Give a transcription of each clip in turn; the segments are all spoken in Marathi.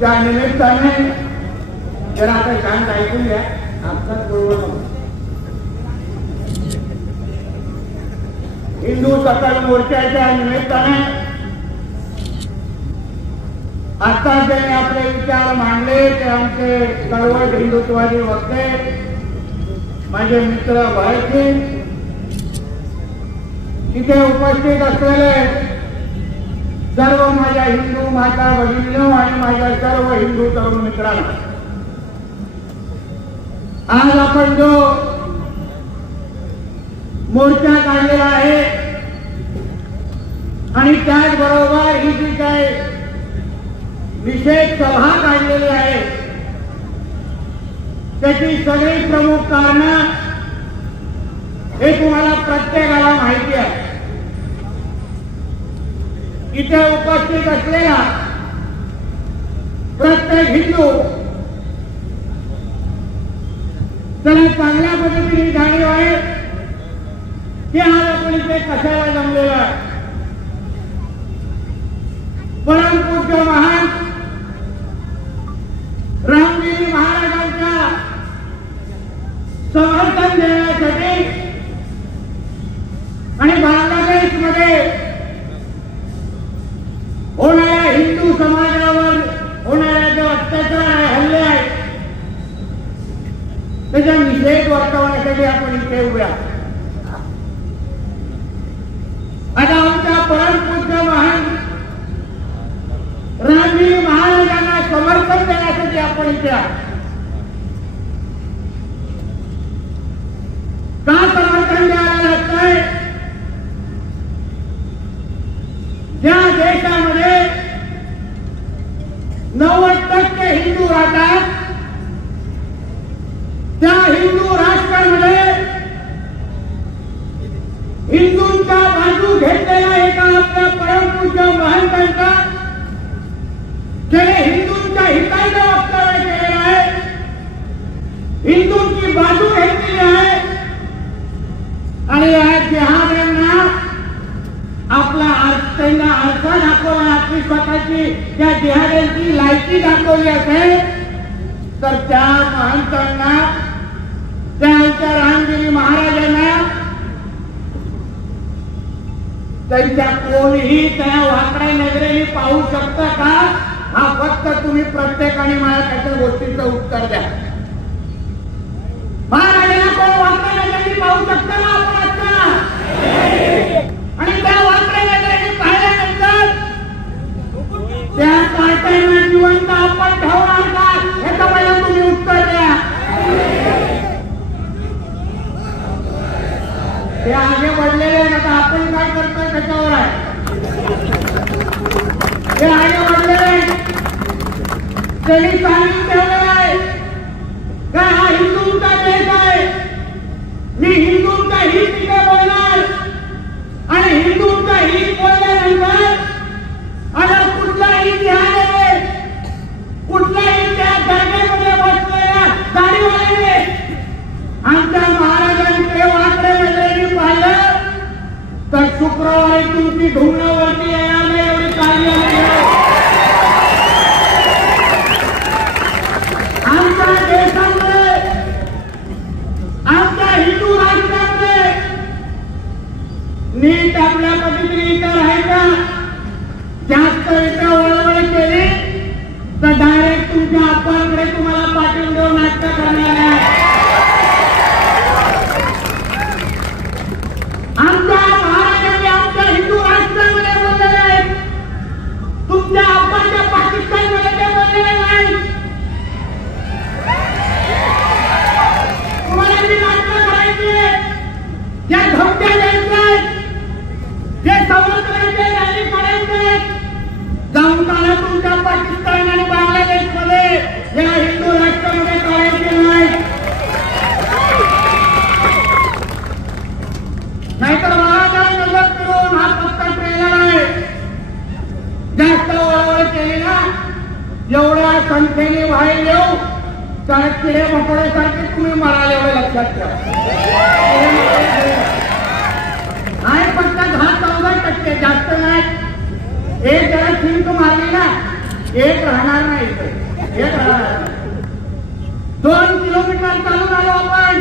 त्या निमित्ताने जरा आता शांत ऐकून घ्या. आत्ताच बोलवलं हिंदू सकल मोर्चाच्या निमित्ताने आता ज्यांनी आपले विचार मांडले ते आमचे कळवट हिंदुत्ववादी वक्ते माझे मित्र भरतसिंग, तिथे उपस्थित असलेले सर्व माझ्या हिंदू माता भगिनींनो आणि माझ्या सर्व हिंदू तरुण मित्रांनो, आज आपण जो मोर्चा काढलेला आहे आणि त्याचबरोबर ही जी काय विशेष सभा काढलेली आहे त्याची सगळी प्रमुख कारणं हे तुम्हाला प्रत्येकाला माहिती आहे. इथे उपस्थित असलेला प्रत्येक हिंदू त्याला चांगल्या पद्धतीने जाणीव आहे की आज आपण इथे कशाला जमलेला आहे. परमपूज्य महान रामगिरी महाराजांच्या समर्थन देण्यासाठी आणि बांगलादेशमध्ये होणाऱ्या हिंदू समाजावर होणाऱ्या जो अत्याचार आहे, हल्ले आहेत, त्याचा निषेध वर्तवण्यासाठी आपण इथे उभे आहोत. आता आमच्या परमपूज्य महान रामगिरी महाराजांना समर्थन देण्यासाठी आपण इथे आहोत. का समर्थन द्यायला लागतंय? ज्या देशामध्ये 90% हिंदू राहतात त्या हिंदू राष्ट्रामध्ये हिंदूंचा बाजू घेतलेला एका आपल्या परमपूज्य महंतांचा ज्याने हिंदूंच्या हिताचं वक्तव्य केलेलं आहे, हिंदूंची बाजू घेतलेली आहे आणि या जिहाद्यांना आपला त्यांना आरसा दाखवला, आपली स्वतःची त्या जिहाद्यांची लायकी दाखवली असेल तर त्या महंतांना, त्यांच्या रामगिरी महाराजांना त्यांच्या कोणीही त्या वाकड्या नजरेने पाहू शकता का? हा फक्त तुम्ही प्रत्येकाने मला त्याच्या गोष्टीचं उत्तर द्या. महाराजांना कोण वाकड्या नजरेने पाहू शकता ना? आपण असताना आणि त्या वाकड्या नजरेने पाहिल्यानंतर त्या कार्ट्यांना जिवंत आपण ठेवणार का? ह्याचं पहिलं तुम्ही उत्तर द्या. ते आगे बढ़लेले आहेत. आता आपण काय करतोय त्याच्यावर आहे. ते आगे बढ़लेले आहेत. त्यांनी सांगून ठेवलेलं आहे का हा हिंदूंचा देश आहे, मी हिंदूंचा हित तिथे बोलणार आणि हिंदूंचा हित बोलल्यानंतर आता कुठलाही जिहाद आहे, कुठलाही त्या दर्ग्यामध्ये बसलेल्या गाडीवाल्याने आमच्या महाराजांचे वाकडे नजरेने पाहिलं तर शुक्रवारी तुमची ढुंगणावरती येणार नाही एवढी काळजी आहे. आमच्या देशामध्ये, आमच्या हिंदू राष्ट्रामध्ये नीट आपल्या पद्धतीने इथं राहायचा, जास्त इथं वळवळ केली तर डायरेक्ट तुमच्या आपल्याकडे तुम्हाला पाठवून देऊन नाटक करणार आहे. आमच्या महाराजांनी आमच्या हिंदू राष्ट्रामध्ये बोललेले आहेत, तुमच्या आपल्या पाकिस्तानमध्ये ते बोललेले नाही. तुम्हाला जी नाटकं करायची, ज्या धमक्या द्यायच्या, जे समर्थनाचे रॅली करायचे, जाऊन त्याला तुमच्या पाकिस्तान आणि बांगलादेशमध्ये या हिंदू राष्ट्रामध्ये करायचे नाही. नाहीतर महाराजांनी नजर फिरून हा पत्ता ट्रेलर आहे. जास्त वळवळ केली ना एवढ्या संख्येने बाहेर येऊ तर किडे मकोड्यासारखे तुम्ही मराल एवढं लक्षात ठेवा. आहे फक्त 10-14% जास्त नाही. एक जरा शिंक मारली ना एक राहणार नाही इथे, एक राहणार नाही. 2 किलोमीटर चालून आलो आपण.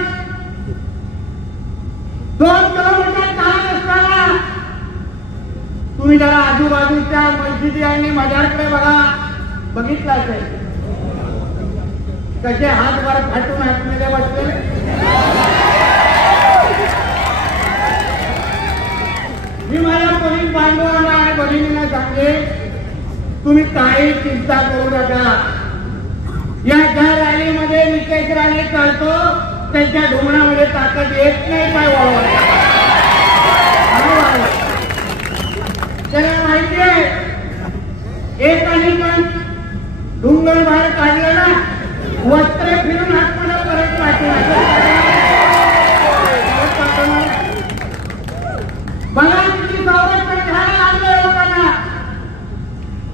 2 किलोमीटर चालत असताना तुम्ही जरा आजूबाजूच्या मस्जिदी आणि मजारकडे बघा, बघितलं असेल कसे हात वर फाटून आतमध्ये बसले. मी माझ्या पोलीस बांधवांना आणि भगिनींना सांगते, तुम्ही काही चिंता करू नका. या ज्या रॅलीमध्ये निकेश राणे चालतो त्यांच्या ढोंगणामध्ये ताकद येत नाही. काय वाढवायला त्याला माहिती आहे, एक आणि पण ढुंगण बाहेर काढलं ना, वस्त्र फिरून आतमध्ये परत पाठवणार. बघा किती संरक्षण घ्यायला लागलं लोकांना.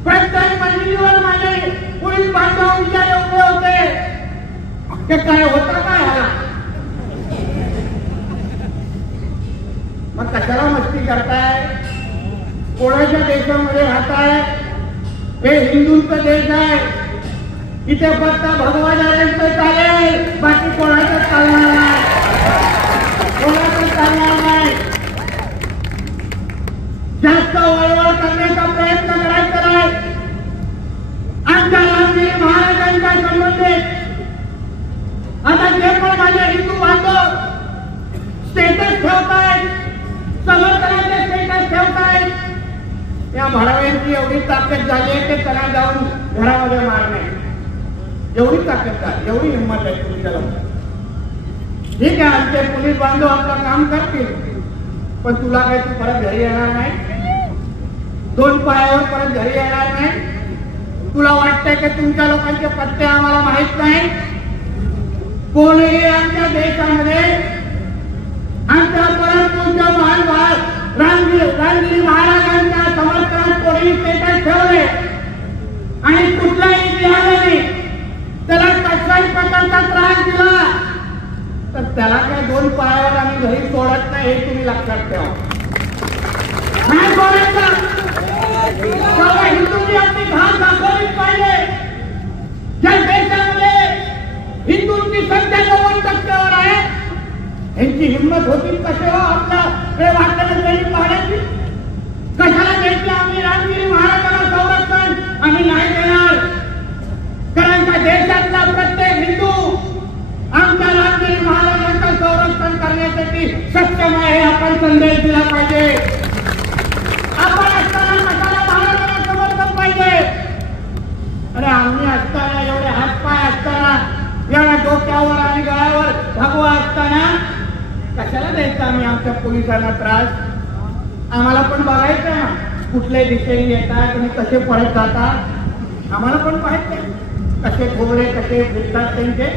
प्रत्येक मंदिरावर माझे पोलीस बांधव विचार उभे होते की काय होतं काय ह्याला. मग कशाला मस्ती करताय? कोणाच्या देशामध्ये राहताय? हे हिंदूंचा देश आहे. इथे फक्त भगवानाचं चालेल, बाकी कोणाचं चालणार नाही, कोणाचं चालणार नाही. जास्त वळवळ करण्याचा प्रयत्न करायचा नाही. आमच्या रामगिरी महाराजांच्या संबंधित आता जे पण माझे हिंदू बांधव स्टेटस ठेवतायत, समर्थनाचे स्टेटस ठेवतायत, या भाडाव्यांची एवढी ताकद झाली आहे की त्यांना जाऊन घरामध्ये मारणे, एवढी ताकद आहे, एवढी हिंमत आहे तुमच्याला. ठीक आहे, आमचे पोलीस बांधव आपलं काम करतील, पण तुला काही तू परत घरी येणार नाही. 2 पायावर परत घरी येणार नाही. तुला वाटतंय की तुमच्या लोकांचे पत्ते आम्हाला माहित नाही. कोणीही आमच्या देशामध्ये आमच्या परमपूज्य महान रामगिरी महाराजांच्या समर्थनात कोणी स्टेटस ठेवले आणि कुठल्याही जिहाद्याने त्याला कसल्याही प्रकारचा त्रास दिला तर त्याला काय 2 पायावर आम्ही घरी सोडत नाही, हे तुम्ही लक्षात ठेवा. नाही सोडायचं. हिंदूंनी आपली भाग दाखवलीच पाहिजे. ज्या देशामध्ये हिंदूंची संख्या 90% आहे, यांची हिंमत होती कसे हो आपल्या वाटण्याची पाहण्याची. कशाला द्यायची आम्ही रामगिरी महाराजांना संरक्षण? आम्ही नाही देणार. कारण का देशातला प्रत्येक हिंदू आमच्या रामगिरी महाराजांचं संरक्षण करण्यासाठी सक्षम आहे. आपण संदेश दिला पाहिजे. आपण असताना कशाला महाराजांना समर्थन पाहिजे? अरे आम्ही असताना, एवढे हातपाय असताना, एवढ्या डोक्यावर आणि गळ्यावर भगवा असताना कशाला द्यायचा आम्ही आमच्या पोलिसांना त्रास? आम्हाला पण बघायचं ना कुठल्या दिशेने येतात आणि कसे पळत जातात. आम्हाला पण पाहायचं कसे घोडे कसे फिरतात त्यांचे.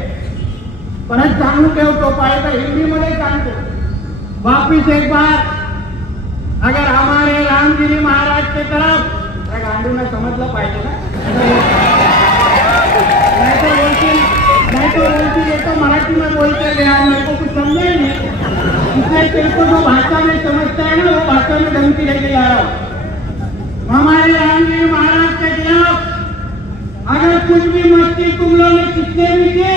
परत सांगू ठेवतो, पाहिजे तर हिंदी मध्ये सांगतो. वापिस एक बार अगर हमारे रामगिरी महाराज की तरफ, गांडूंना समजलं पाहिजे ना. नहीं तो बोलती, ये तो मराठी में बोलते गया, मेरे को कुछ समझा ही नहीं, इसलिए तेरे को जो भाषा में समझता है ना वो भाषा में धमकी लेके जा रहा हूँ. हमारे रामगिरी महाराज के खिलाफ अगर कुछ भी मस्ती तुम लोगों ने किसने भी की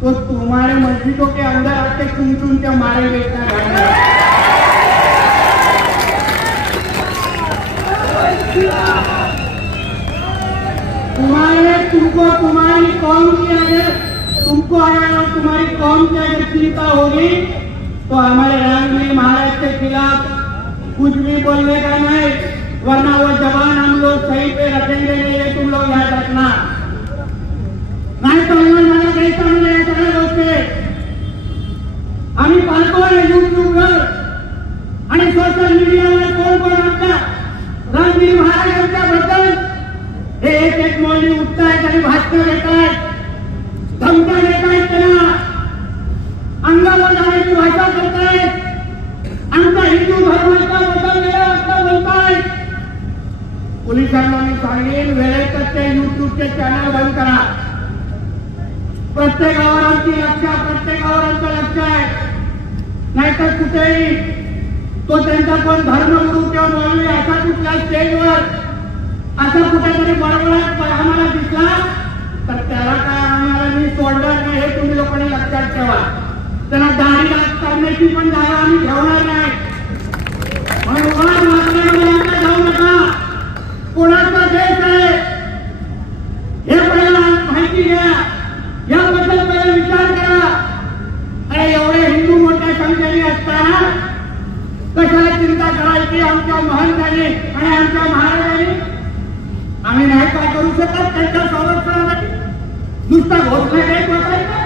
तो तुम्हारे मस्जिदों के अंदर आके चुन चुन के मारे बेचना घाटे. तुमको तुम्हारी कौम की अगर तुम्हारी कौम की अगर चिंता होगी तो हमारे रामगिरी महाराज के खिलाफ कुछ भी बोलने का नहीं, वरना वो जवान हम लोग सही पे रखेंगे नहीं. ये तुम लोग याद रखना. नहीं तो हमारा देशामध्ये हे सगळे गोष्टी आम्ही पाहतोय युट्यूबवर आणि सोशल मीडियावर कोण कोण आपल्या रामगिरी महाराजांच्या बद्दल हे एक मौली उठतायत आणि भाषण देतायत, धमक्या देतायत, त्यांना अंगावर जाण्याची भाषा करतायत, आमचा हिंदू धर्माचा बदललेला असं बोलतायत. पोलिसांना मी सांगेन वेळेतच ते युट्यूबचे चॅनल बंद करा. प्रत्येकावर आमची लक्ष, प्रत्येकावर आमचं लक्ष आहे. नाहीतर कुठेही तो त्यांचा कोण धर्मगुरू किंवा मौलवी असा कुठल्या स्टेजवर असं कुठेतरी बरोबर आम्हाला दिसला तर त्याला काय आम्हाला मी सोडणार नाही हे तुम्ही लोकांनी लक्षात ठेवा. त्याला दाढी करण्याची पण जागा आम्ही ठेवणार नाही. म्हणून वाद जाऊ नका. कोणाचा देश आहे हे पहिला माहिती घ्या. याबद्दल पहिला विचार करा. अरे एवढे हिंदू मोठ्या संख्येने असताना कशाला चिंता करायची आमच्या महंतांनी आणि आमच्या महाराजांनी. आम्ही नाही काय करू शकत त्यांच्या संरक्षणासाठी. नुसता घोषणा काही बसायचं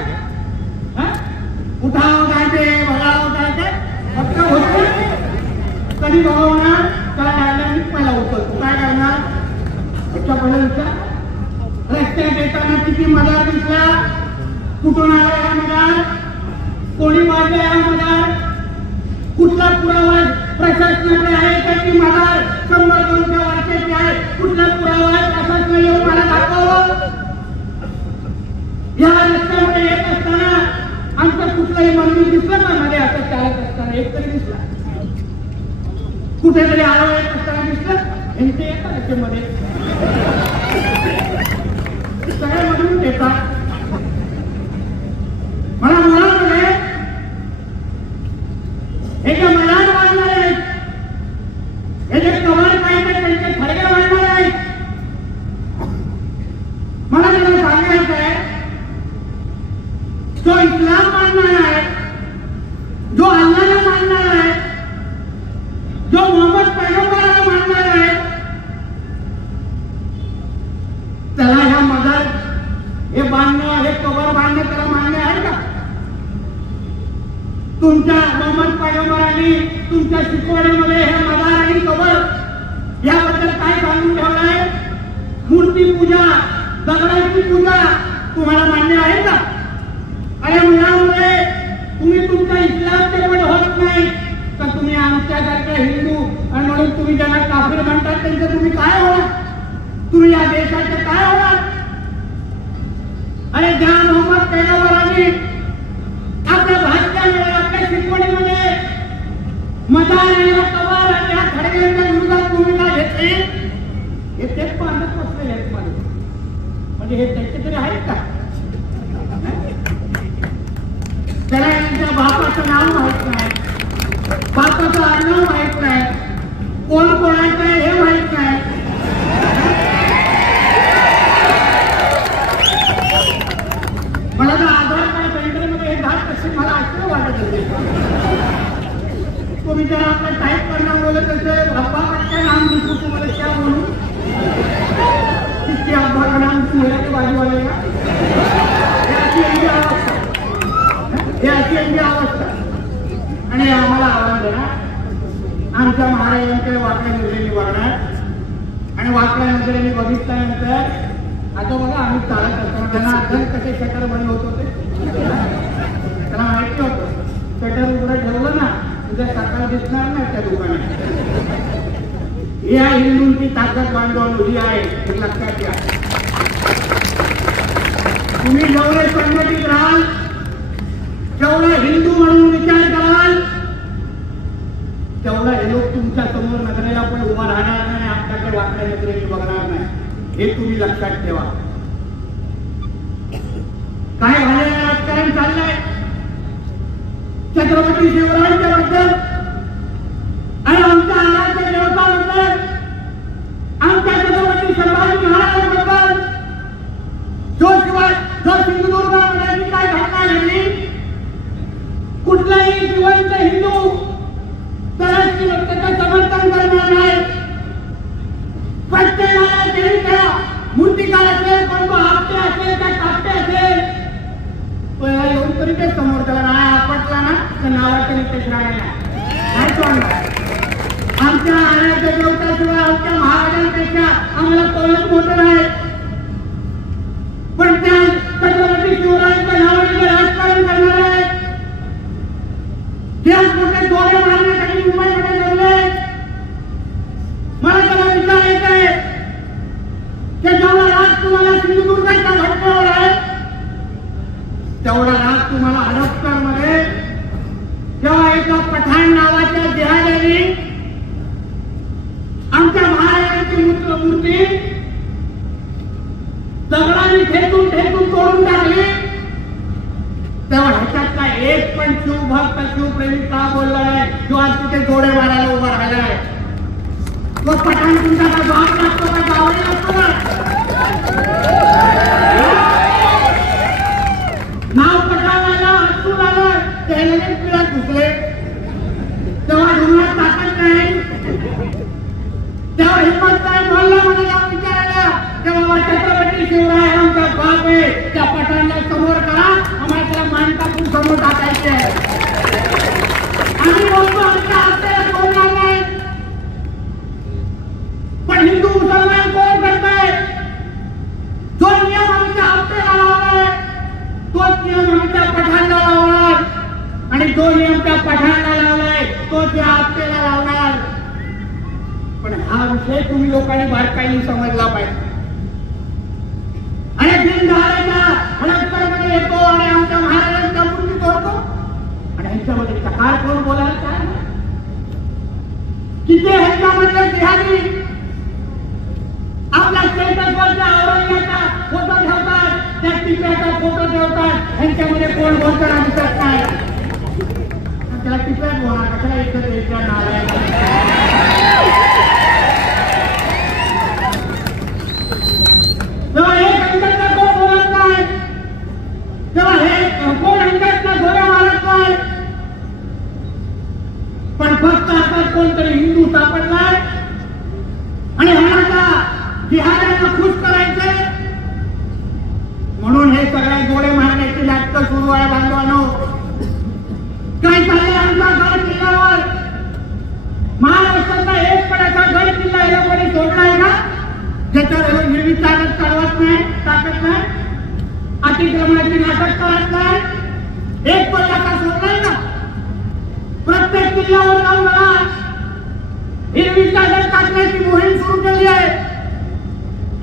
उठाव जायचे भगाव जायचे फक्त घोषणा. कधी बघवणार त्याला डायलॉग पहिला उचलतो. काय करणार त्याच्या पहिला विचार. रस्त्यात येताना किती मदार दिसला. कुठून आला या मदार. कोणी वाढलं या मदार. कुठला पुरावा प्रशासनाकडे आहे त्याची मदार 100-200 वर्षाची आहे. कुठला पुरावा आहे प्रशासन येऊन मला दाखवावं. या रस्त्यामध्ये येत असताना आमचं कुठलंही मंदिर दिसलं का मध्ये असं चालत असताना एक तरी दिसला. कुठेतरी आलो येत असताना दिसलं. यांचे येतात त्याच्यामध्ये सगळे मधून येतात. मला मुळामध्ये हे जे मैदान वाढणार आहेत हे जे कवर पाहिजे त्यांचे फडके वाढणार आहेत. मला त्यांना सांगायचं आहे जो इस्लाम मानणार आहे जो अल्लाहला मानणार आहे जो मोहम्मद पैगंबराला मानणार आहे त्याला ह्या मदर हे बांधणं हे कवर बांधणं त्याला मान्य आहे का. तुमच्या मोहम्मद पैगंबरांनी तुमच्या शिकवणीमध्ये हे मदार आणि कबर याबद्दल काय सांगून ठेवलंय. मूर्ती पूजा दगडाची पूजा तुम्हाला मान्य आहे का. अरे मुलामुळे तुम्ही तुमच्या इस्लामचे पण होत नाही तर तुम्ही आमच्यासारख्या हिंदू आणि म्हणून तुम्ही ज्यांना काफिर म्हणतात त्यांचं तुम्ही काय होणार. तुम्ही या देशाचे काय होणार. अरे ज्या मोहम्मद पैगंबरांनी आपल्या भाषणामध्ये आपल्या शिकवणीमध्ये मदार आणि कबर आणि या खडग्यांच्या विरोधात भूमिका घेतली हे तेच बांधत बसलेले आहेत. म्हणजे हे त्याचे तरी आहेत का. त्याला यांच्या बापाचं नाव माहित नाही. बापाचं आडनाव माहित नाही. कोण कोणाचं आहे हे माहित नाही. मला तर आधार कार्ड सेंटरमध्ये हे 10% मला आश्चर्य वाटत होते. तुम्ही जर आपलं टाईप करणार बोलत असेल अब्बा का नाम दिसू तुम्हाला क्या म्हणून किती अब्बा का नाम दिसू बाजूवाले का हे अशी अवस्था. आणि आम्हाला आव्हान देणार आमच्या महाराजांच्या वाकड्या नजरेने बघणार. आणि वाकड्या नजरेने बघितल्यानंतर आता बघा आम्ही चालत असताना त्यांना अजून कसे शटर बंद होत होते त्यांना माहिती होतं. शटर उघडं ठेवलं ना तुझ्या सकाळ दिसणार नाही त्या दुकानात. या हिंदूंची ताकद बांधवून उभी आहे हे लक्षात घ्या. तुम्ही जेवढे संघटित राहाल जेवढा हिंदू म्हणून विचार कराल तेवढा हे लोक तुमच्या समोर नजरेला पण उभा राहणार नाही. आपल्याकडे वाकड्या नजरेने बघणार नाही हे तुम्ही लक्षात ठेवा. काय झालेलं राजकारण चाललंय छत्रपती शिवरायांच्या बद्दल आणि आमच्या आराध्य देवताबद्दल आमच्या छत्रपती संभाजी महाराजांबद्दल जो सिंधुदुर्गामध्ये काय घटना घडली. कुठलाही जिवंत हिंदू त्याचं समर्थन करणार नाही. प्रत्येकाला देवीच्या मूर्तिकार असेल कोण आपटे असेल त्या कापटे असेल पहिला येऊन तरी ते समोर त्याला नाही आपटला ना तर नावाचं नितेश राणेला नाही सोडणार. आमच्या आराध्य देवताशिवाय आमच्या महाराजांपेक्षा आम्हाला कोणच मोठं नाही. पण त्या छत्रपती शिवरायांच्या नावाने जे राजकारण करणार आहे ते आज मोठे दोरे मारण्यासाठी मुंबईमध्ये जमले. मला त्याला विचारायचं आहे की जेवढा राग तुम्हाला सिंधुदुर्गाच्या घटनेवर आहे तेवढा राग तुम्हाला हडपसर मध्ये जेव्हा एका पठाण नावाच्या जिहाद्याने आमच्या महाराजांची मूर्ती तोडून टाकली तेव्हा ह्याच्यातला एक पण शिवभक्त शिवप्रेमी का बोलला नाही जो आज तिथे जोडे मारायला उभा राहिलाय तो पठाण तुमचा का बाप लागतो का जावई लागतो का नाव पठाणाला असून आलं ते लगेच पिळत घुसले तेव्हा डोंगरात ताकद नाही तेव्हा हिंमत नाही बोलला मला जाऊन विचारायला तेव्हा छत्रपती शिवराय आमचा बाप आहे त्या पठाणला समोर करा आम्हाला त्याला मान टाकून समोर टाकायचे आम्ही बोलतो आमच्या हस्त्याला बोलणार नाही पण हिंदू मुसलमान कोण करताय जो नियम आमच्या हस्त्याला लावलाय तोच नियम आमच्या पठाणला लावणार आणि जो नियम त्या पठाणला लावलाय तो त्या हस्त्याला लावणार पण हा विषय तुम्ही लोकांनी बारकाईने समजला पाहिजे आणि दिन दहाड्याच्या हडपकरमध्ये येतो आणि आमच्या महाराजांच्या मूर्ती तोडतो आणि ह्यांच्यामध्ये सकाळ कोण बोलायला काय किती ह्यांच्यामध्ये जिहादी आपल्या स्टेटसवरच्या औरंगाचा फोटो ठेवतात त्या टिप्याचा फोटो ठेवतात ह्यांच्यामध्ये कोण बोलताना दिसत नाही त्याला टिप्यात बोला कशाला एकच यायच्या नारायण तेव्हा हे अंगातला कोण बोलत नाही तेव्हा हे कोण अंगातला घोड्या मारत नाही पण फक्त आता कोणतरी हिंदू सापडलाय आणि ह्याला जिहाद्यांना खुश करायचे म्हणून हे सगळे गोळे मारण्याची नाटकं सुरू आहे बांधवांनो काय चाललंय आमचा गड किल्ल्यावर महाराष्ट्राचा एक पडाचा गड किल्ला या लोकांनी सोडलाय का ज्याच्यावर निर्विचारच चालवत नाही टाकत नाही अतिक्रमणाची नाटक करत नाही एक पडला का सोडलाय का प्रत्येक किल्ल्यावर जाऊन मला निर्विचारच टाकण्याची मोहीम सुरू केली आहे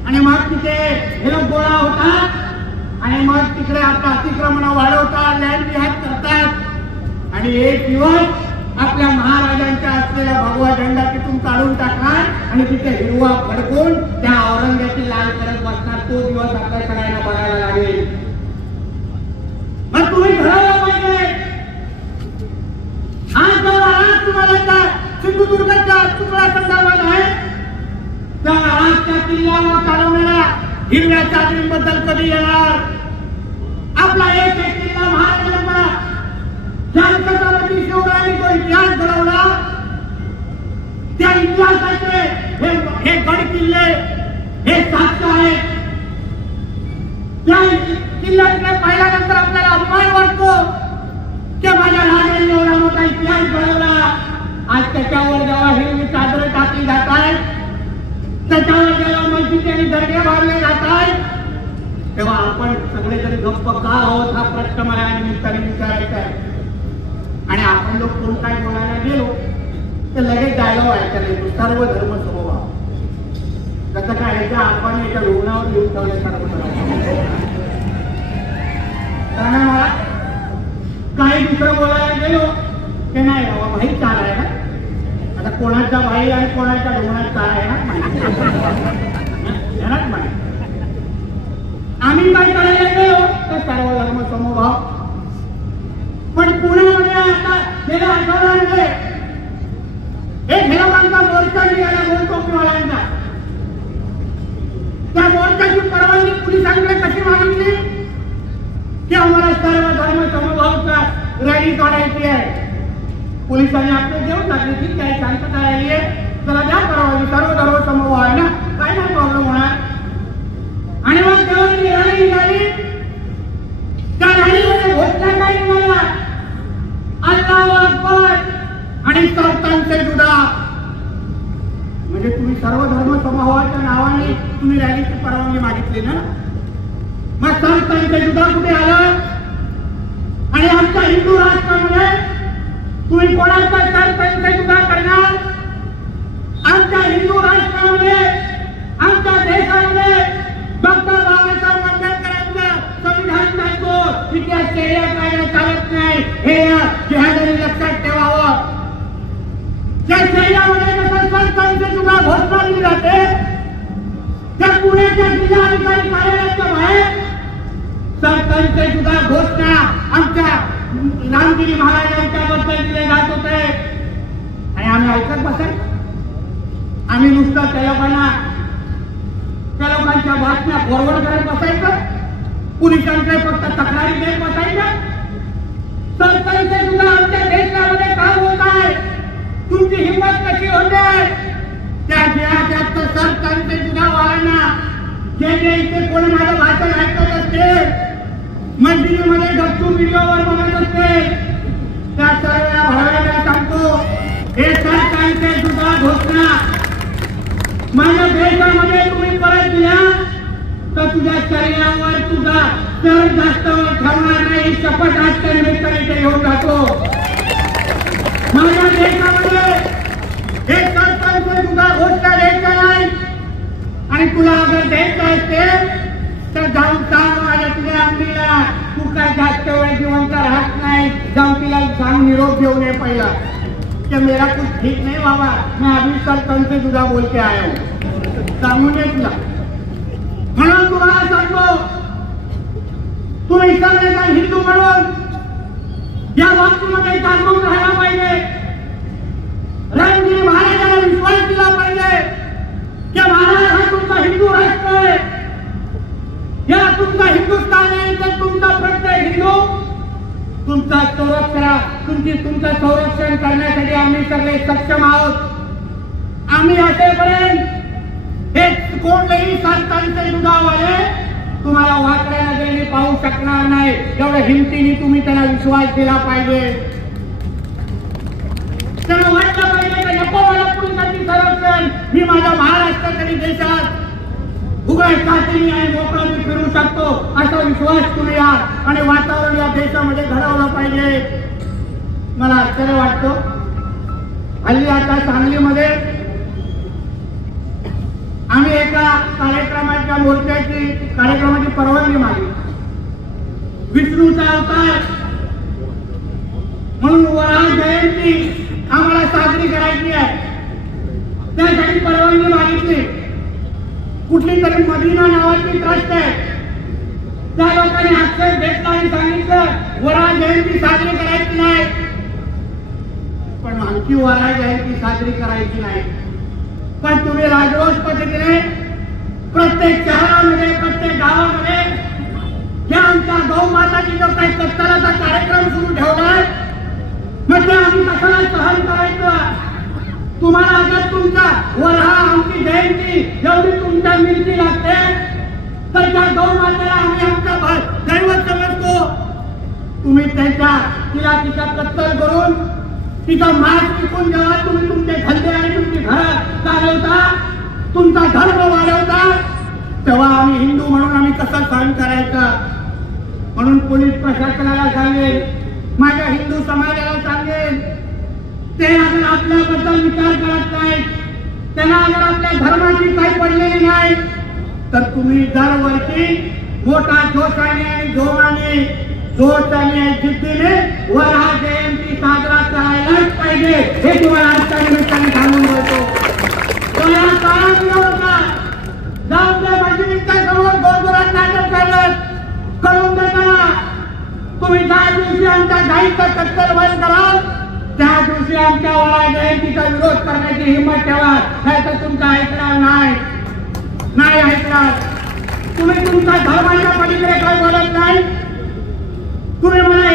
आणि मग तिथे हे लोक गोळा होतात आणि मग तिकडे आपलं अतिक्रमण वाढवतात लँड जिहाद करतात आणि एक दिवस आपल्या महाराजांच्या असलेला भगवा झेंडा तिथून काढून टाकणार आणि तिथे हिरवा फडकून त्या औरंगाची लाल करत बसणार तो दिवस आपल्या सगळ्यांना बघायला लागेल मग तुम्ही ठरवलं पाहिजे आज जेव्हा आज तुम्हाला त्या सिंधुदुर्गाच्या तुकडा संदर्भात आहे तेव्हा आजच्या किल्ल्यावर चालवणाऱ्या हिरव्या चादरींबद्दल कधी येणार आपला एक किल्ला महाराजांना छत्रपती शिवरायांनी तो इतिहास घडवला त्या इतिहासाचे हे गड किल्ले हे साक्ष आहेत त्या किल्ल्याकडे पाहिल्यानंतर आपल्याला अभिमान वाटतो की माझ्या राजांनी एवढा मोठा इतिहास घडवला आज त्याच्यावर जेव्हा हिरवी चादर टाकली जात आहेत त्याच्यावर जेव्हा मस्जिद आणि दर्गे बांधले जात आहेत तेव्हा आपण सगळेजण गप्प का आहोत हा प्रश्न मला निमित्ताने विचारायचा आहे आणि आपण लोक कोण काय बोलायला गेलो तर लगेच डायलॉग ऐकायला येतो सर्व धर्म समभाव त्याचं काय याच्या आपण एका रुग्णावर घेऊन ठेवले सर्व कारण मला काही दुसरं बोलायला गेलो की नाही बाबा माहीत चाल आहे ना आता कोणाचा भाई आणि कोणाच्या रुग्णात चाल आहे ना माहिती आम्ही काय करायला गेलो तर सर्व धर्म समभाव पण पुण्यामध्ये आता गेल्या आठवड्यामध्ये एक हेलोकांचा मोर्चा निघाला गोलटोपीवाल्यांचा त्या मोर्चाची परवानगी पोलिसांकडे कशी मागितली की आम्हाला सर्व धर्म समभावचा रॅली काढायची आहे पोलिसांनी आपले देऊन टाकले ठीक आहे शांतता राहिली आहे त्याला द्या परवानगी सर्व धर्म समभाव आहे ना काय नाही प्रॉब्लेम होणार आणि मग जेव्हा ती रॅली निघाली त्या रॅलीमध्ये घोषणा काय निघाला अल्लाहू अकबर आणि संतांचे जुदा म्हणजे तुम्ही सर्व धर्म समभावाच्या नावाने तुम्ही रॅलीची परवानगी मागितली ना मग संतांचे जुदा कुठे आलं आणि आमच्या हिंदू राष्ट्रामध्ये तुम्ही कोणाचा संतांचे जुदा करणार आमच्या हिंदू राष्ट्रामध्ये आमच्या देशामध्ये डॉक्टर बाबासाहेब आंबेडकरांचं संविधान सांगतो इतिहास केल्या काय चालत नाही हे जिहाद्यांनी लक्षात ठेवावं त्या शहरामध्ये जसं संतांची सुद्धा घोषणा दिली जाते त्या पुण्याच्या जिल्हाधिकारी कार्यालयाच्या बाहेर संतांचे सुद्धा घोषणा आमच्या रामगिरी महाराजांच्या बद्दल दिले जात होते आणि आम्ही ऐकत बसायचो. आम्ही नुसतं त्या लोकांच्या बातम्या फॉरवर्ड करत बसायचं, पोलिसांकडे फक्त तक्रारी देत बसायचं. संतांचे सुद्धा आमच्या देशामध्ये काम होत आहे. तुमची हिंमत कशी होते? त्या संतांचे सुद्धा वालांना जे इथे कोण माझं भाषण ऐकत असते, मंदिरामध्ये गप्पू व्हिडिओवर बघत असते, त्या सर्व भरवायला सांगतो, हे संतांचे सुद्धा घोषणा माझ्या देशामध्ये तुम्ही परत दिल्या तर तुझ्या शरीरावर तुझा तर जास्त वेळ ठेवणार नाही. शपथ आज निमित्ताने घेऊन जातो. माझ्या देशामध्ये हे संतांचे सुद्धा घोषणा द्यायचा नाही आणि तुला अगर द्यायचं असेल तर जाऊन सांग माझ्या तुझ्या आमलीला तू काय जास्त वेळ जिवंत राहत नाही. जाऊन तिला सांग निरोप घेऊन ये पहिला कि मेरा कुछ ठीक नहीं बाबा, मैं अभी सरपंच से जुदा बोल के आया हूँ. सांगून ये तुला. म्हणून तुम्हाला सांगतो, तुम्ही सगळेजण हिंदू म्हणून या बाबतीमध्ये जागरूक राहायला पाहिजे. रामगिरी महाराजांना विश्वास दिला पाहिजे की महाराज हा तुमचा हिंदू राष्ट्र आहे, या तुमचा हिंदुस्थान आहे. तर तुमचा प्रत्येक हिंदू तुमचं संरक्षण करण्यासाठी आम्ही सगळे सक्षम आहोत. आम्ही असेपर्यंत हे कोणतेही संतांचे दुधावाले तुम्हाला वाकड्या नजरेने पाहू शकणार नाही. एवढ्या हिमतीने तुम्ही त्यांना विश्वास दिला पाहिजे. त्यांना वाटलं पाहिजे की नको मला पोलिसांची संरक्षण, मी माझ्या महाराष्ट्रातील देशात उघड कातरी आणि मोकळं मी फिरू शकतो असा विश्वास तुम्ही या आणि वातावरण या देशामध्ये घडवलं पाहिजे. मला आश्चर्य वाटतं, हल्ली आता सांगलीमध्ये आम्ही एका कार्यक्रमाची परवानगी मागली. विष्णूचा अवतार म्हणून वराह जयंती आम्हाला साजरी करायची आहे, त्यासाठी परवानगी मागितली. कुठली तरी मदिना नावाची ट्रस्ट आहे, त्या लोकांनी आक्षेप घेतला आणि सांगितलं वराह जयंती साजरी करायची नाही. पण आमची वराह जयंती साजरी करायची नाही. पण तुम्ही राजरोस पद्धतीने प्रत्येक शहरामध्ये प्रत्येक गावामध्ये ज्या आमच्या गौमाताची जो काही सत्काराचा कार्यक्रम सुरू ठेवलाय, मग ते आम्ही कशाला सहन करायचं? तुम्हाला अगर तुमचा वराह आमची जयंती एवढी तुमच्या मिरची लागते तर त्या गौमातेला आम्ही आमचा दैवत समजतो. तुम्ही तिला कत्तल करून तिचा मांस विकून जेव्हा तुम्ही तुमचे धंदे आणि तुमची घरं चालवता, तुमचा धर्म वाढवता, तेव्हा आम्ही हिंदू म्हणून आम्ही कसं सहन करायचं? म्हणून पोलीस प्रशासनाला सांगेल, माझ्या हिंदू समाजाला सांगेल, ते अगर आपल्याबद्दल विचार करत नाही, त्यांना अगर आपल्या धर्माची काही पडलेली नाही, तर तुम्ही दरवर्षी मोठा जोशाने आणि जोशाने जिद्दीने वराह जयंती साजरा करायलाच पाहिजे. हे तुम्हाला आजच्या निमित्ताने सांगून बोलतो. या काळाविरोधा जाऊन त्या मंदिराच्या समोर गोरगोरात नाटक करून देताना तुम्ही ज्या दिवशी आमच्या गाईचा कत्तल बंद कराल त्या दिवशी आमच्या वराह जयंतीचा विरोध करण्याची हिंमत ठेवा, नाही तर तुमचं ऐकणार नाही ऐकणार. तुम्ही तुमच्या धर्माच्या पलीकडे काय बोलत नाही. तुम्ही मला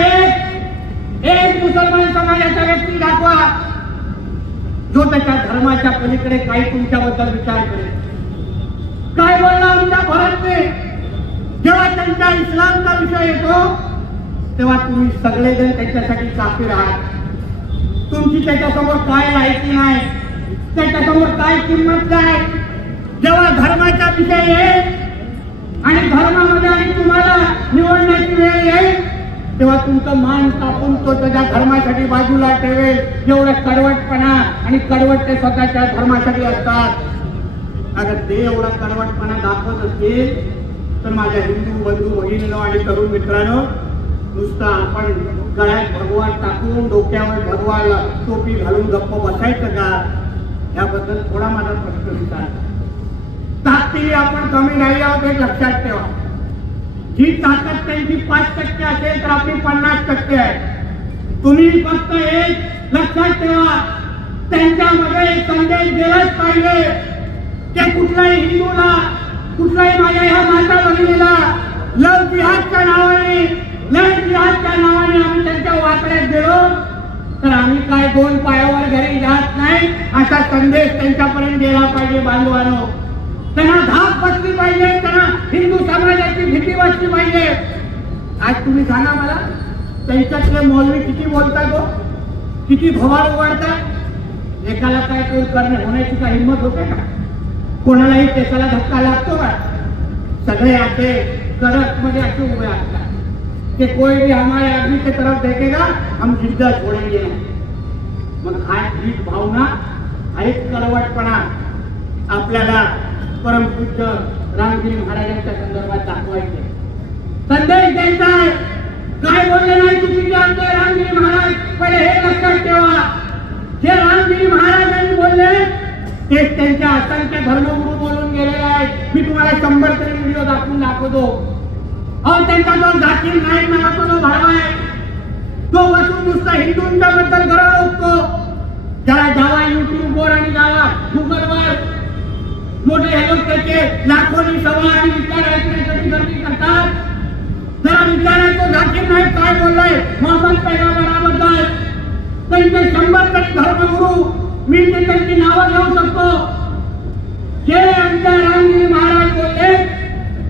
एक मुसलमान समाजाचा व्यक्ती दाखवा जो त्याच्या धर्माच्या पलीकडे काही तुमच्याबद्दल विचार करेल. काय बोलला आमच्या भारतने? जेव्हा त्यांच्या इस्लामचा विषय येतो तेव्हा तुम्ही सगळेजण त्याच्यासाठी काफीर आहात. तुमची त्याच्यासमोर काय लायकी नाही, त्याच्यासमोर काय किंमत नाही. जेव्हा धर्माचा विषय येईल आणि धर्मामध्ये आणि तुम्हाला निवडण्याची वेळ येईल तेव्हा तुमचं मान कापून तो त्याच्या धर्मासाठी बाजूला ठेवेल. एवढं कडवटपणा आणि कडवट ते स्वतःच्या धर्मासाठी असतात. अगर ते एवढा कडवटपणा दाखवत असतील तर माझ्या हिंदू बंधू भगिनींनो आणि तरुण मित्रांनो, नुसतं आपण गळ्यात भगवा टाकून डोक्यावर भगवा टोपी घालून गप्प बसायचं का? याबद्दल थोडा माझा प्रश्न विचार. ताकदीने आपण कमी नाही आहोत हे लक्षात ठेवा. जी ताकद त्यांची 5% असेल तर आपली 50% आहे। तुम्ही फक्त एक लक्षात ठेवा, त्यांच्यामध्ये एक संदेश दिलाच पाहिजे की कुठल्याही हिंदूला, कुठल्याही माझ्या ह्या माता भगिनीला लव जिहादच्या नावाने, लव जिहादच्या नावाने आम्ही त्यांच्या वाकड्यात गेलो तर आम्ही काय दोन पायावर घरी जात नाही, असा संदेश त्यांच्यापर्यंत गेला पाहिजे। बांधवांनो, त्यांना धाक बसली पाहिजे, त्यांना हिंदू समाजाची भीती वाटली पाहिजे। आज तुम्ही सांगा मला, त्यांच्यातले मौलवी किती बोलतात हो, किती भवाड उघडतात, एकाला काय कोण करणे होण्याची काय हिंमत होते का? कोणालाही केसाला धक्का लागतो का? सगळे असे कडक मध्ये असे उभे असतात कि कोई भी हमारे आदमी की तरफ देखेगा हम जिद्दा छोड़ेंगे नहीं। मग हा ही भावना, हा एक कडवटपणा आपल्याला परमपूज्य रामगिरी महाराजांच्या संदर्भात दाखवायचे, संदेश द्यायचा आहे। काय बोलले नाही चुकीचे आमचे रामगिरी महाराज, पहिले हे लक्षात ठेवा, जे रामगिरी महाराजांनी बोलले तेच त्यांच्या असंख्य धर्मगुरू बोलून गेलेले आहेत। मी तुम्हाला 100 तरी व्हिडिओ दाखवतो। और त्यांचा जो झाकीर नाईक नावाचा जो भाडवा आहे, तो बसून नुसता हिंदूंच्या बद्दल गरज असतो। जरा जावा युट्यूबवर आणि जावा गुगलवर, मोठे हे लोक त्याचे लाखोनी सभा आणि विचार ऐकण्यासाठी गर्दी करतात। जरा विचारायचं झाकीर नाईक काय बोललाय मोहम्मद पैगंबराबद्दल, त्यांचे 100 तरी धर्मगुरू मी ते त्यांची नावं घेऊ शकतो। जे आमच्या रामगिरी महाराज बोलले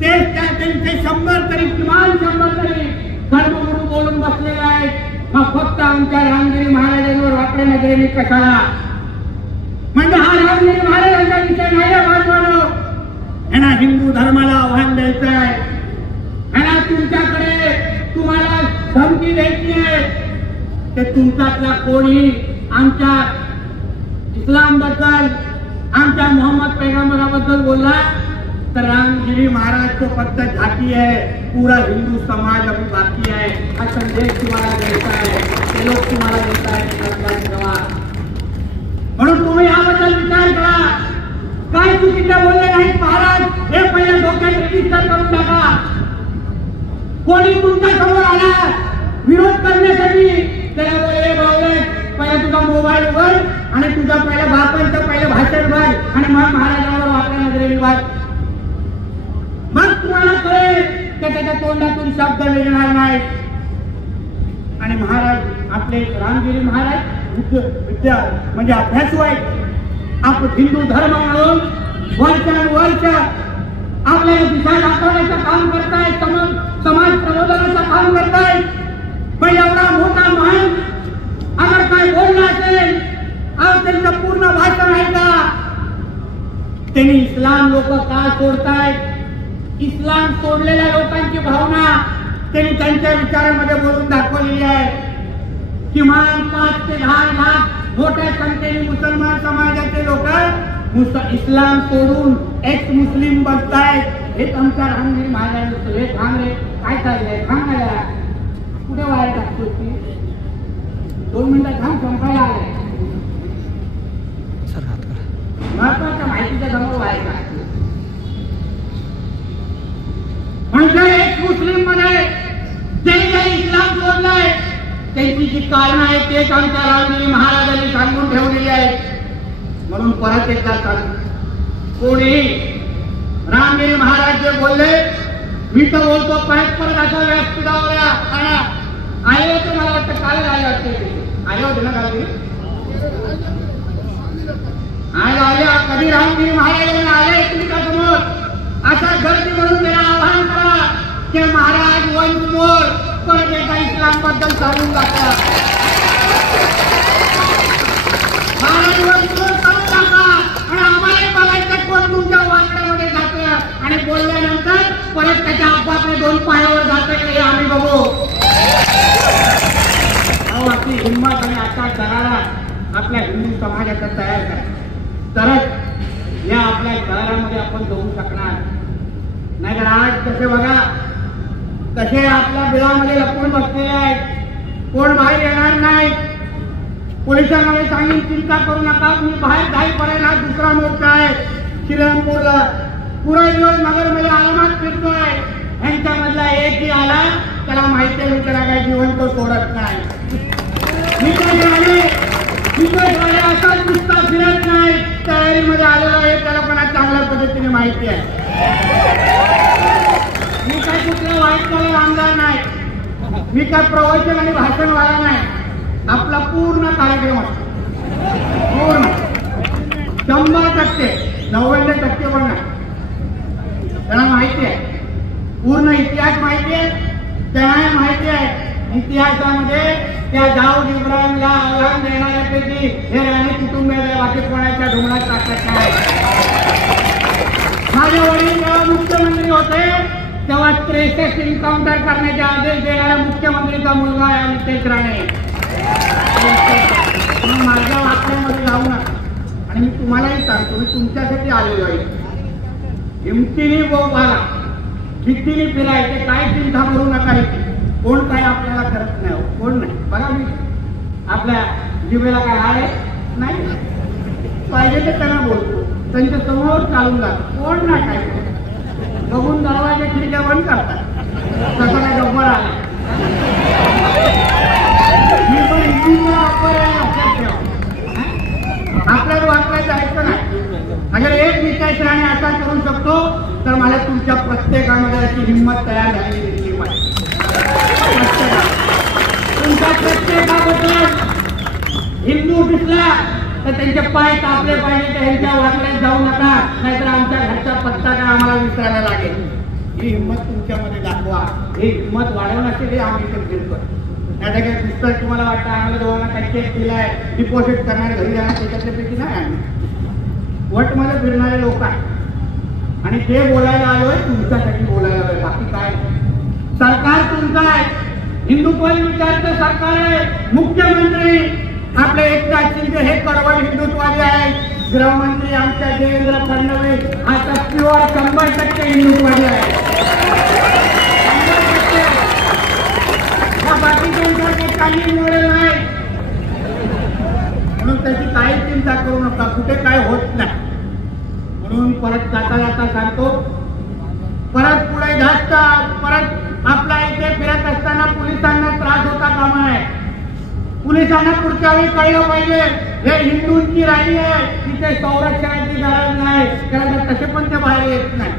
तेच त्यांचे 100 तरी, किमान 100 तरी धर्मगुरू बोलून बसलेले आहेत। मग फक्त आमच्या रामगिरी महाराजांवर वाकडे नजरेने कशाला? म्हणजे हा रामगिरी महाराजांचा विषय नाही आहे बांधवांनो। यांना हिंदू धर्माला आव्हान द्यायचं आहे, यांना तुमच्याकडे तुम्हाला धमकी द्यायची आहे। ते तुमच्यातला कोणी आमच्या इस्लाम बद्दल, आमच्या मोहम्मद पैगंबराबद्दल बोलला तर रामगिरी महाराज तो फक्त झाकी है, पूरा हिंदू समाज अभी बाकी है। हा संदेश तुम्हाला द्यायचा आहे, ते लोक तुम्हाला देत आहेत। म्हणून तुम्ही याबद्दल विचार करा, काय चुकीचे बोलले नाहीत महाराज हे पहिले डोक्यात रजिस्टर करून टाका। कोणी तुमच्या समोर आला विरोध करण्यासाठी, त्याला बोलले बोलले पहिले तुझा मोबाईल उघड आणि तुझा पहिल्या बापांचं पहिलं भाषण बघ आणि मग महाराजांवर वाकड्या नजरेने वाच। मग तुम्हाला कळेल की त्याच्या तोंडातून शब्द निघणार नाही। आणि महाराज आपले रामगिरी महाराज विद्या म्हणजे अभ्यासू आहेत। आपण हिंदू धर्म म्हणून वर्षानुवर्ष आपल्याला दिशा दाखवण्याचं काम करतायत, समाज प्रबोधनाचं काम करतायत। पण एवढा मोठा महान अगर काय बोलला असेल, आज त्यांचं पूर्ण भाषण आहे का? त्यांनी इस्लाम लोक का सोडतायत, इस्लाम सोडलेल्या लोकांची भावना त्यांनी त्यांच्या विचारांमध्ये बोलून दाखवलेली आहे। किमान 5 ते 10 लाख मोठ्या संख्येने मुसलमान समाजाचे लोक इस्लाम सोडून एक्स मुस्लिम बनतायत। हे आमच्या रामगिरी महाराजांचं हे सांग रे, काय चाललंय सांगायला कुठे वाया टाकतो की 2 मिनिटात थांब, संपायला आले। महत्वाच्या माहितीच्या समोर वाया टाकतो म्हणजे एक मुस्लिम मध्ये जे इस्लाम सोडलाय त्यांची जी कारण आहे तेच आमच्या रामगिरी महाराजांनी सांगून ठेवलेली आहे। म्हणून परत एकदा सांगू, कोणी रामगिरी महाराज जे बोलले, मी तर बोलतो परत असं व्यासपीठावर आले होते, मला वाटतं काल आले होते ना काल आज आले कधी रामगिरी महाराजांना आले तुमच्या समोर असा गर्दी म्हणून त्याला आवाहन करा की महाराज वन्स मोर परत एकदा इस्लाम बद्दल सांगून टाका। महाराज वन्स मोर सांगून टाका आणि आम्हाला बघायचं कोण तुमच्या वाकड्यामध्ये जातं आणि बोलल्यानंतर परत त्याच्या आपापल्या 2 पायावर जातं हे आम्ही बघू। आपली हिंमत आणि आता दरारा आपल्या हिंदू समाजाचा तयार करा, तरच या आपल्या दरारामध्ये आपण जाऊ शकणार। नाहीतर आज कसे बघा, कसे आपल्या बिळामध्ये लपून बसलेले आहेत, कोण बाहेर येणार नाही। पोलिसांमध्ये सांगून चिंता करू नका, मी बाहेर जाईपर्यंत हा दुसरा मोर्चा आहे श्रीरामपूरला, पुरा दिवस नगरमध्ये आरामात फिरतोय। यांच्यामधला एकही आला त्याला माहिती आहे मी त्याला काही जिवंत सोडत नाही. असाच नुसता फिरत नाही, तयारीमध्ये आलेला आहे त्याला पण चांगल्या पद्धतीने माहिती आहे. मी काय कुठला वाईट करायला आमदार नाही, मी काय प्रवचन आणि भाषण व्हायला नाही. आपला पूर्ण कार्यक्रम असतो, पूर्ण 100%, 90% पण नाही. त्यांना माहिती आहे, पूर्ण इतिहास माहिती आहे, त्यांना माहिती आहे इतिहासामध्ये त्या दाऊद इब्राहिमला आव्हान देणाऱ्यापैकी हे राणी कुटुंबियाला बाकी कोणाच्या ढोंगणात टाकत नाही. माझे वडील जेव्हा मुख्यमंत्री होते तेव्हा 63 एन्काउंटर करण्याचे आदेश देणाऱ्या मुख्यमंत्रीचा मुलगा आहे नितेश राणे. माझ्या वाक्यामध्ये जाऊ नका आणि मी तुम्हालाही सांगतो, मी तुमच्यासाठी आलेलो आहे. हिमतीने बोला, कितीने फिरायचे, काय चिंता करू नका. कोण काय आपल्याला करत नाही, कोण नाही. बघा मी आपल्या जिभेला काय आहे नाही, पाहिजे ते त्यांना बोलतो, त्यांच्या समोर चालून जातो, कोण नाही काय बघून दरवाजे खिडक्या बंद करतात. तसा काय गब्बर आला, मी पण हिंदीचा गब्बर आहे लक्षात ठेवा. आपल्याला वाटलं जायचं नाही. अगर एक नितेश राणे असा करू शकतो तर मला तुमच्या प्रत्येकामध्ये अशी हिंमत तयार झालेली दिसली पाहिजे. तुमच्या प्रत्येकाबद्दल हिंदू दिसला तर त्यांचे पाय कापले पाहिजे, त्यांच्या वाकड्यात जाऊ नका, नाहीतर आमच्या घरचा पत्ता काय आम्हाला विसरायला लागेल. ही हिंमत तुमच्यामध्ये दाखवा, ही हिंमत वाढवण्यासाठी आम्ही इथे फिरतोय. नाही काय पुस्तक तुम्हाला वाटतं आम्हाला दोघांना काही चेक दिलाय, डिपॉझिट करणारे घरी जाणार त्याच्यापैकी नाही. आम्ही वटमध्ये फिरणारे लोक आहेत आणि ते बोलायला आलोय, तुमच्यासाठी बोलायला आलोय, बाकी काय. सरकार तुमचं आहे, हिंदुत्वादी विचारचं सरकार आहे. मुख्यमंत्री आपले एकनाथ शिंदे हे कडवड हिंदुत्वादी आहेत. गृहमंत्री आमच्या देवेंद्र फडणवीस आता प्युअर 100% हिंदुत्वादी आहे. बाकीच्यांसारखे काही मुळे नाही, म्हणून त्याची काही चिंता करू नका, कुठे काय होत नाही. म्हणून परत जाता जाता सांगतो, परत पुढे जास्त परत आपल्या इथे फिरत असताना पोलिसांना त्रास होता कामा नये. पोलिसांना पुढच्या वेळी कळलं पाहिजे हे हिंदूंची राणी आहे, तिथे संरक्षणाची गरज नाही, कारण तसे पण ते बाहेर येत नाही.